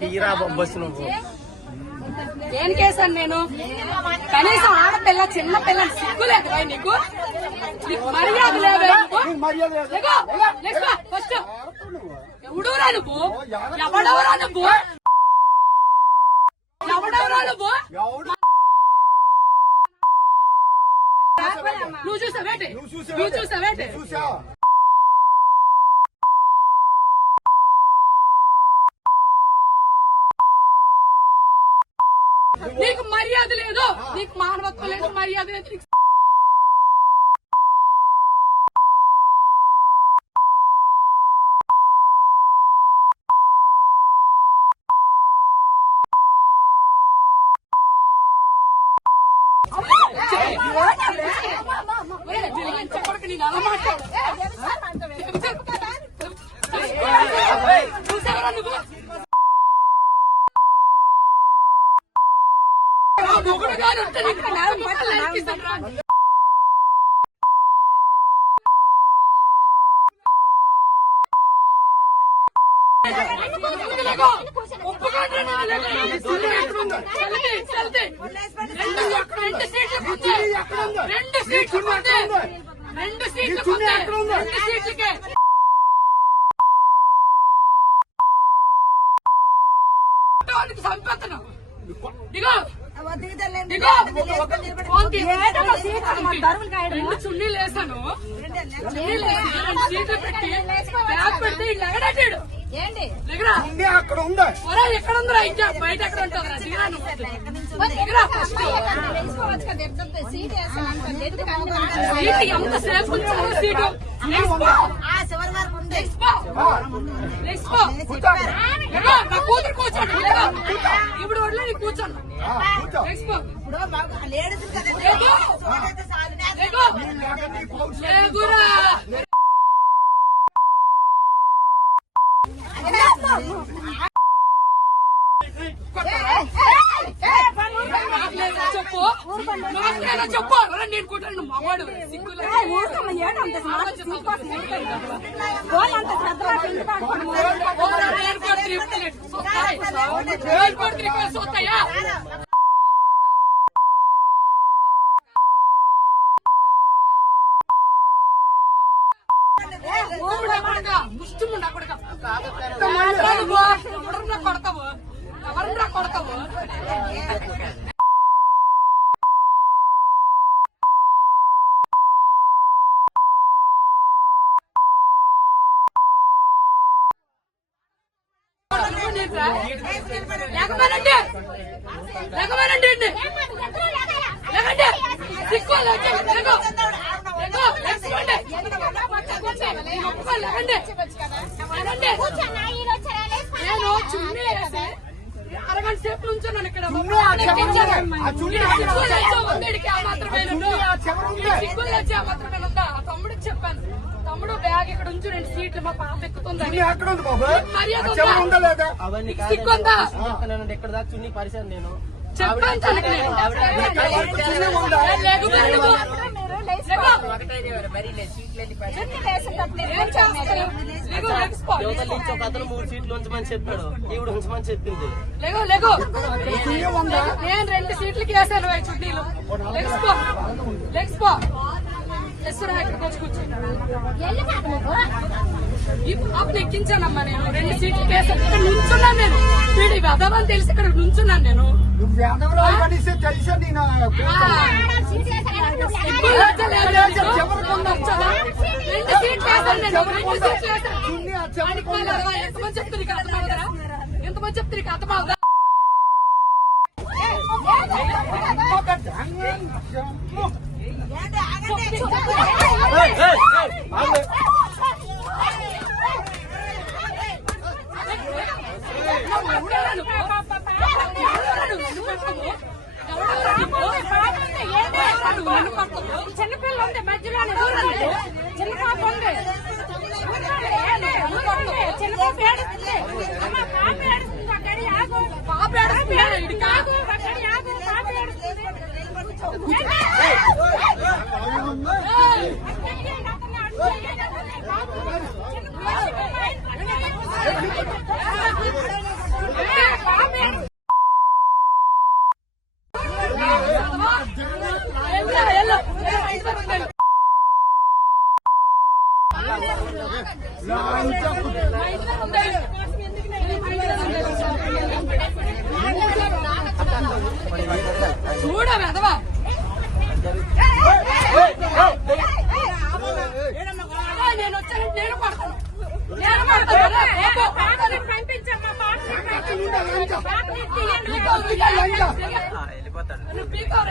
తీరా బొబ్బస్ నువ్వు. ఏం కేసాను నేను? కనీసం ఆడపిల్ల చిన్న పిల్ల సిగ్గులేదు నీకు. మర్యాద ఫస్ట్. ఎవడురా నువ్వు? ఎవడవరా నువ్వు? ఎవడవరా నువ్వు? నువ్వు చూసావేంటి నువ్వు చూసావేంటి నీకు మర్యాద లేదు. నీకు మానవత్వం లేదు మర్యాద లేదు నీకు ఒరేయ్, జిలిగిన చెప్పడానికి నేను అలా మాట్లాడు. చూసావరా నువ్వు నా మొగుడు గారు ఉంటే నీకు నాలుగు బట్టలు నేను అలా మాట్లాడు ఒప్పుకోండి రెండు రెండు సీట్లు రెండు సీట్లు రెండు సీట్లు. రెండు సీట్లకే. చంపేస్తాను దిగో. రెండు చున్నీలు వేసాను. చున్నీలు వేసి రెండు సీట్లు పెట్టి బ్యాగ్ పెట్టి లెగడాడు ఏంటి? అక్కడ ఉందా? ఎక్కడ ఉందిరా ఇంకా బయట ఎక్కడ ఉంటుందిరా దిగరా నువ్వు. First seat? సీటు ఎంత సేపు కూతురు కూర్చోండి. ఇప్పుడు వదిలే నీ కూర్చోండి లేడీస్ కదా లేగో. సీట్ చాలు. లేగో. లేగురా. నాకు లేదా చెప్పు నాకు లేదా చెప్పు ఒరే, నేను కూర్చొని నువ్వు మగవాడు సిగ్గులు ఎయిర్పోర్ట్ తిరిగి ఎయిర్పోర్ట్ ఎవరన్నా కొడతావు? ఎవరన్నా కొడతావు? అరగంట సేపు నుంచున్నాను ఇక్కడ. లేచా ఉందేడికి ఆ మాత్రమే ఉందా? తమ్ముడికి చెప్పాను. తమ్ముడు బ్యాగ్ ఇక్కడ ఉంచు రెండు సీట్లు మా పాప ఎక్కుతుందని. అక్కడ ఉంది బాబు. మర్యాద ఆ చెవులు ఉందా? లేదా అవన్నీ ఇక్కడ దాకా చున్నీ పరిచాను నేను. అతను మూడు సీట్లు ఉంచమని చెప్పాడు. ఈవిడ ఉంచమని చెప్పింది. లేకు, లేకు. నేను రెండు సీట్లకి వేసాను వై చుట్టీలు లెగ్స్పో లెగ్స్పో ఎస్సురా ఇక్కడికి వచ్చి పాపను ఎక్కించానమ్మా నేను. రెండు సీట్లకి వేసాను ఇక్కడ నుంచున్నాను నేను. వీడి వెదవని తెలిసి ఇక్కడ నుంచున్నాను నేను. రెండు సీట్లు వేసాను నేను. రెండు సీట్లు వేసాను. ఎంతమంది చెప్తే నీకు అర్థమవుతారా ఎంతమంది చిన్నపిల్ల ఉంది మధ్యలో చిన్న పాప ఉంది చిన్న పాప ఏడుస్తుంది పాప ఏడుస్తుంది అక్కడి ఆగు పాప ఏడుస్తుంది కాదు అక్కడి ఆగు పాప ఏడుస్తుంది చూడ వెదవా నేను వచ్చాను నేను పడతాను నేను పడతాను నువ్వు పీకోరు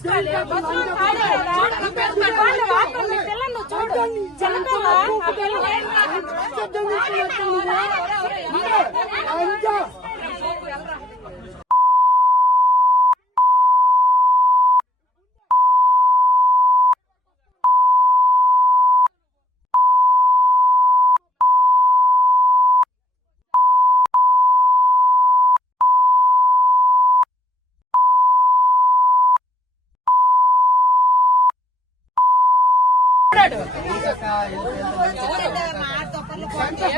చేసుకోవాలి. మొత్తం పాడేయాలా? వాళ్ళ వార్తలు మీ పిల్లల్ని చూడు. చిన్నపిల్ల ఆ పిల్ల అంజా